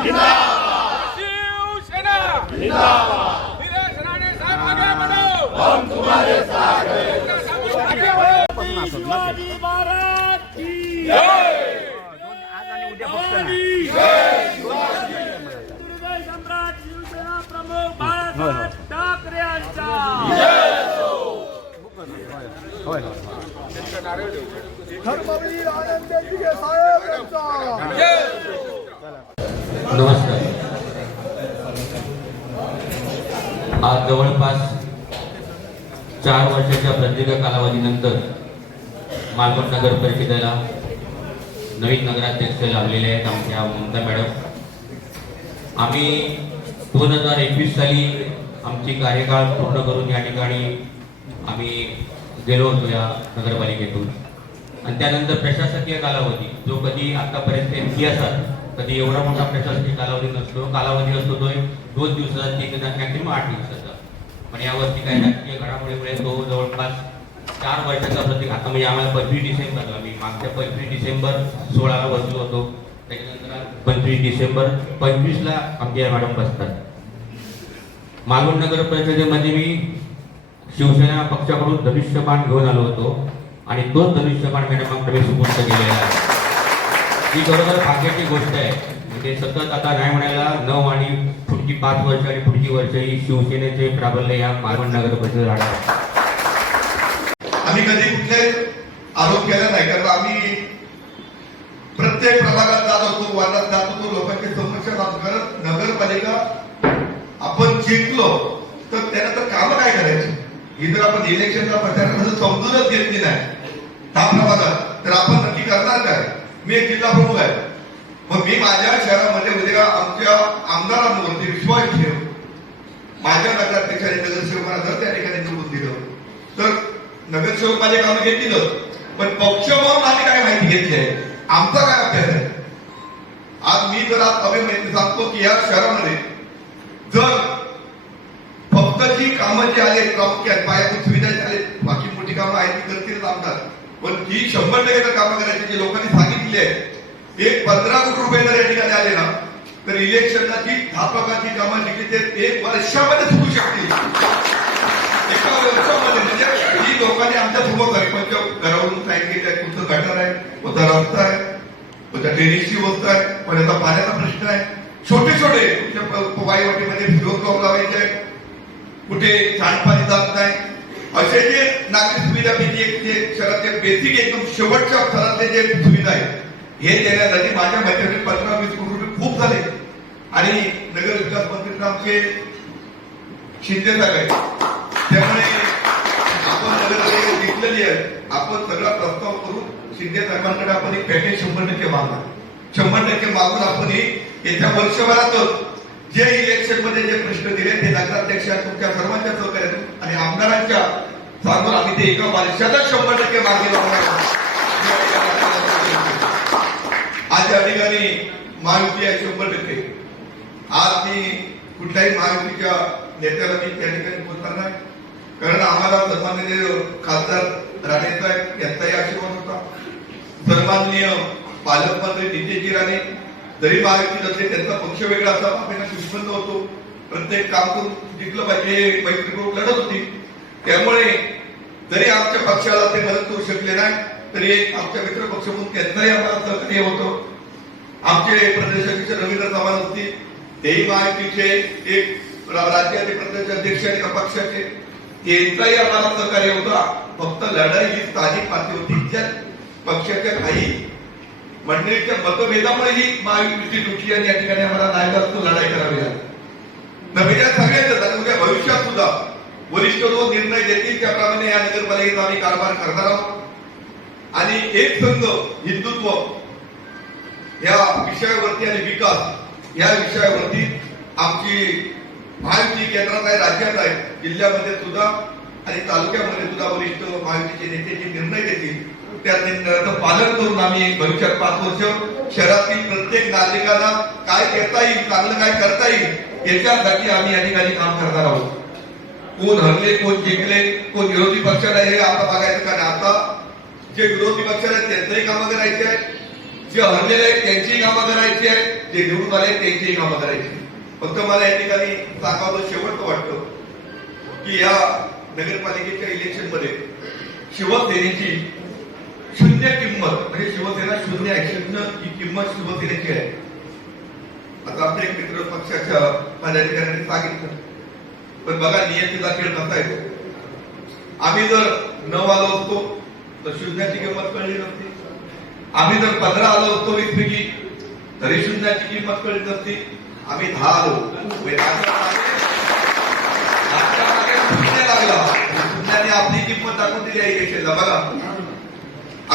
शिवसेना जिंदाबाद। निलेश राणे साहब आगे बढ़ो, हम तुम्हारे साथ हैं। आगे बढ़ो। शिवाजी महाराज की जय। दुर्गय सम्राट शिवसेना प्रमुख बाळासाहेब ठाकरे यांचा धर्मवीर आनंद दिघे साहेब यांचा नमस्कार। आज जवळपास 4 वर्षाच्या प्रदीर्घ कालावधीनंतर मालवण नगर परिषदेला नवीन नगराध्यक्ष लाभलेले आहेत आमच्या ममता मॅडम। आम्ही 2021 साली आमची कार्यकाळ पूर्ण करून या ठिकाणी आम्ही गेलो होतो या नगरपालिकेतून, आणि त्यानंतर प्रशासकीय कालावधी जो कधी आतापर्यंत इतिहासात कधी एवढा मोठा प्रशासकीय कालावधी असतो तो 2 दिवसाचा, 3 मॅक्सिमम 8 दिवसाचा। पण यावरती काही राजकीय घडामोडीमुळे तो जवळपास 4 वर्षाचा प्रतीक आता म्हणजे आम्हाला 25 डिसेंबरला मी मागच्या 25 डिसेंबर 16ला बसलो होतो, त्याच्यानंतर 25 डिसेंबर 25ला आमच्या मॅडम बसतात। मालवण नगर परिषदेमध्ये मी शिवसेना पक्षाकडून धनुष्यबाण घेऊन आलो होतो आणि तो धनुष्यबाण मॅडमांकडे सुपूर्द केलेला आहे। ही बरोबर भाग्याची गोष्ट आहे, म्हणजे सतत आता नाही म्हणायला 9 आणि पुढची 5 वर्ष आणि पुढची वर्ष ही शिवसेनेचे प्राबल्य या मालवण नगर परिषद राहणार। आम्ही कधी कुठले आरोप केला नाही, कारण आम्ही प्रत्येक प्रभागात जात होतो, वार्डात जात होतो, लोकांची समस्या करत नगरपालिका आपण जिंकलो तर त्यानंतर कामं काय करायची ही जर आपण इलेक्शनला प्रचारामध्ये समजूनच घेतली नाही त्या प्रभागात तर आपण नक्की करणार काय। मी एक जिल्हा प्रमुख आहे, मग मी माझ्या शहरामध्ये उद्या आमच्या आमदारांवरती विश्वास ठेव, माझ्या नगराध्यक्षाने नगरसेवकांना जर त्या ठिकाणी निवडून दिलं तर नगरसेवक माझे काम घेतील, पण पक्ष म्हणून आम्ही काय माहिती घेतली आहे, आमचा काय अभ्यास आहे। आज मी जर आज अभिमानी सांगतो की या शहरामध्ये जर फक्त जी कामं जी आले प्रामुख्याने पायाभूत सुविधा झाले, बाकी मोठी कामं आहेत ती करतीलच आमदार, पण ही 100% कामं करायची जे लोकांनी सांगितली आहे। एक 15 कोटी रुपये जर या ठिकाणी आले ना तर इलेक्शनला जी 10 प्रकारची कामं जी ते 1 वर्षामध्ये सुरू शकतील, एका वर्षामध्ये। म्हणजे ही लोकांनी आमच्या समोर सरपंच घरावरून सांगितले तुमचं गटर आहे, कोणता रस्ता आहे, कोणत्या ड्रेनेजची वस्तू आहे, कोणाचा पाण्याचा प्रश्न आहे, छोटे छोटे तुमच्या वाईवाटीमध्ये फ्लोर लावायचे आहे, कुठे सांडपाणी जात नाही, असे जे नागरिक सुविधापैकी जे शहरातले बेसिक एकदम शेवटच्या स्तरातले जे सुविधा आहेत हे देण्यासाठी माझ्या माहितीने 15-20 कोटी रुपये खूप झाले। आणि नगर विकास मंत्री आमचे शिंदे साहेब आहेत, त्यामुळे आपण नगरपालिका जिंकलेली आहे, आपण सगळा प्रस्ताव करून शिंदे साहेबांकडे आपण एक पॅकेज 100% मागणार, 100% मागून आपण येत्या वर्षभरातच जे इलेक्शन मध्ये जे प्रश्न दिले ते नगराध्यक्ष तुमच्या सर्वांच्या सहकार्यातून आणि आमदारांच्या सांगून आम्ही ते एका वर्षातच 100% मागे लावणार। आज या ठिकाणी महायुती आहे 100%। आज मी कुठल्याही महायुतीच्या नेत्याला मी त्या ठिकाणी बोलणार नाही, कारण आम्हाला सन्माननीय खासदार राणेसाहेब यांचाही आशीर्वाद होता, सन्माननीय पालकमंत्री नितेशजी राणे जरी महायुतीत असले त्यांचा पक्ष वेगळा असता, आपण दुश्मन होतो, प्रत्येक काम करून जिंकलं पाहिजे, मैत्रीपूर्वक लढत होती, त्यामुळे जरी आमच्या पक्षाला ते मदत करू शकले नाही तरी एक आमच्या मित्र पक्ष म्हणून त्यांचाही आम्हाला सहकार्य होतं। आमचे प्रदेशाध्यक्ष रवींद्र चव्हाण होते, तेही महायुतीचे एक राज्याचे प्रदेश अध्यक्ष आणि पक्षाचे, त्यांचाही आम्हाला सहकार्य होता। फक्त लढाई ही स्थानिक पातळी होती, ज्या पक्षाच्या काही मंडळीच्या मतभेदामुळे ही महायुती तुटली आणि या ठिकाणी आम्हाला नायकाचं लढाई करावी लागली। नव्या सगळ्याच उद्या भविष्यात सुद्धा वरिष्ठ जो निर्णय देतील त्याप्रमाणे या नगरपालिकेचा आम्ही कारभार करणार आहोत आणि एक संघ हिंदुत्व या विषयावरती आणि विकास या विषयावरती आमची महायुती केंद्रात आहे, राज्यात आहे, जिल्ह्यामध्ये सुद्धा आणि तालुक्यामध्ये सुद्धा वरिष्ठ महायुतीचे नेते जे निर्णय देतील त्या निर्णयाचं पालन करून आम्ही भविष्यात 5 वर्ष शहरातील प्रत्येक नागरिकांना काय करता येईल, चांगलं काय करता येईल याच्यासाठी आम्ही या ठिकाणी काम करणार आहोत। कोण हरले, कोण जिंकले, कोण विरोधी पक्षाला हे आता बघायचं, कारण आता जे विरोधी पक्षाला त्यांचंही कामं करायचे आहे, जे हरलेले आहेत त्यांची कामं करायची आहेत, जे निवडून आले त्यांची कामं करायची. फक्त मला या ठिकाणी सांगावं शेवटचं वाटतं की या नगरपालिकेच्या इलेक्शन मध्ये शिवसेनेची शून्य किंमत, म्हणजे शिवसेना शून्य ऍक्शन ही किंमत शिवसेनेची आहे. आता आमच्या एक मित्र पक्षाच्या पदाधिकाऱ्यांनी सांगितलं, पण बघा नियतीचा खेळ कसा आहे. आम्ही जर 9 आलो असतो तर शून्याची किंमत कळली नसती. आम्ही जर 15 आलो असतो 20 पैकी तरी शून्याची किंमत कळली नसती. आम्ही 10 आलो शून्य लागला, शून्याने आपली किंमत दाखवून दिली आहे इलेक्शनला. बघा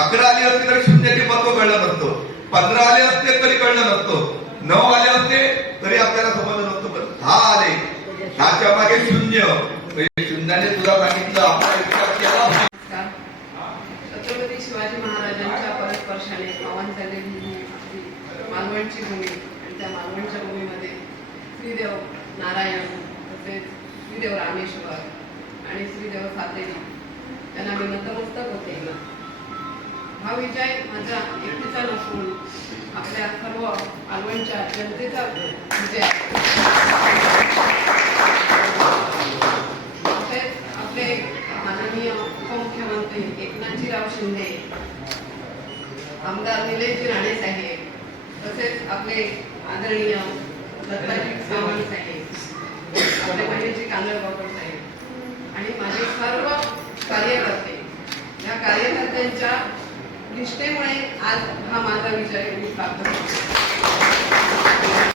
11 आले असते तरी शून्याचे महत्व कळलं नसतं, 15 आले असते तरी कळलं नसतं, 9 आले असते तरी आपल्याला समजलं नसतं, पण 10 आले, 10च्या मागे शून्य, शून्याने तुला सांगितलं आपला विचार केला. छत्रपती शिवाजी महाराजांच्या परस्पर्शाने पावन झालेली मालवणची भूमी आणि त्या मालवणच्या भूमीमध्ये श्रीदेव नारायण, तसेच श्रीदेव रामेश्वर आणि श्रीदेव सातेरी यांना मी नतमस्तक होते. हा विजय माझा एकटीचा नसून आपल्या सर्व मालवणच्या जनतेचा विजय आपले माननीय उपमुख्यमंत्री एकनाथजीराव शिंदे, आमदार निलेशजी राणे साहेब, तसेच आपले आदरणीय दत्ताजी सावंत साहेब, आपले महेशजी कांदळगावकर साहेब आणि माझे सर्व कार्यकर्ते, या कार्यकर्त्यांच्या निष्ठेमुळे आज हा माझा विजय मी प्राप्त केला.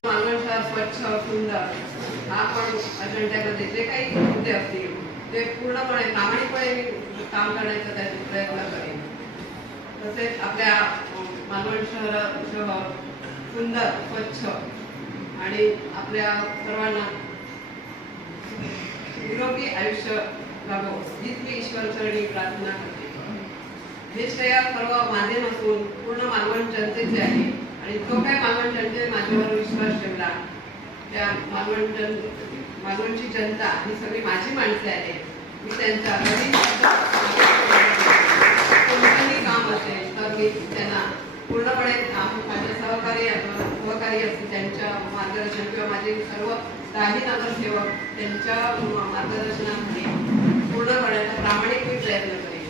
मालवण शहर स्वच्छ सुंदर, हा पण अजेंड्यामध्ये जे काही मुद्दे असतील ते पूर्णपणे प्रामाणिकपणे मी काम करण्याचा त्याचा प्रयत्न करेन. तसेच आपल्या मालवण शहर सुंदर स्वच्छ आणि आपल्या सर्वांना निरोगी आयुष्य लाभो हीच मी ईश्वरचरणी प्रार्थना करते. हे श्रेय सर्व माझे नसून पूर्ण मालवण जनतेचे आहे आणि जो काही मालवण जनतेने माझ्यावर विश्वास ठेवला, त्या मालवणची जनता ही सगळी माझी माणसे आहे. मी त्यांच्या कोणतंही काम असेल तर मी त्यांना पूर्णपणे माझे सहकारी असतील त्यांच्या मार्गदर्शन किंवा माझे सर्व 10 नगरसेवक त्यांच्या मार्गदर्शनामध्ये पूर्णपणे प्रामाणिक मी प्रयत्न करेन.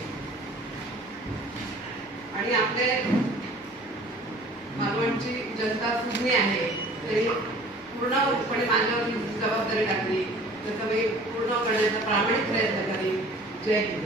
आणि आपले मालवणची जनता सुज्ञ आहे, तरी पूर्णपणे माझ्यावर जबाबदारी टाकली तर मी पूर्ण करण्याचा प्रामाणिक प्रयत्न करेन. जय हिंद.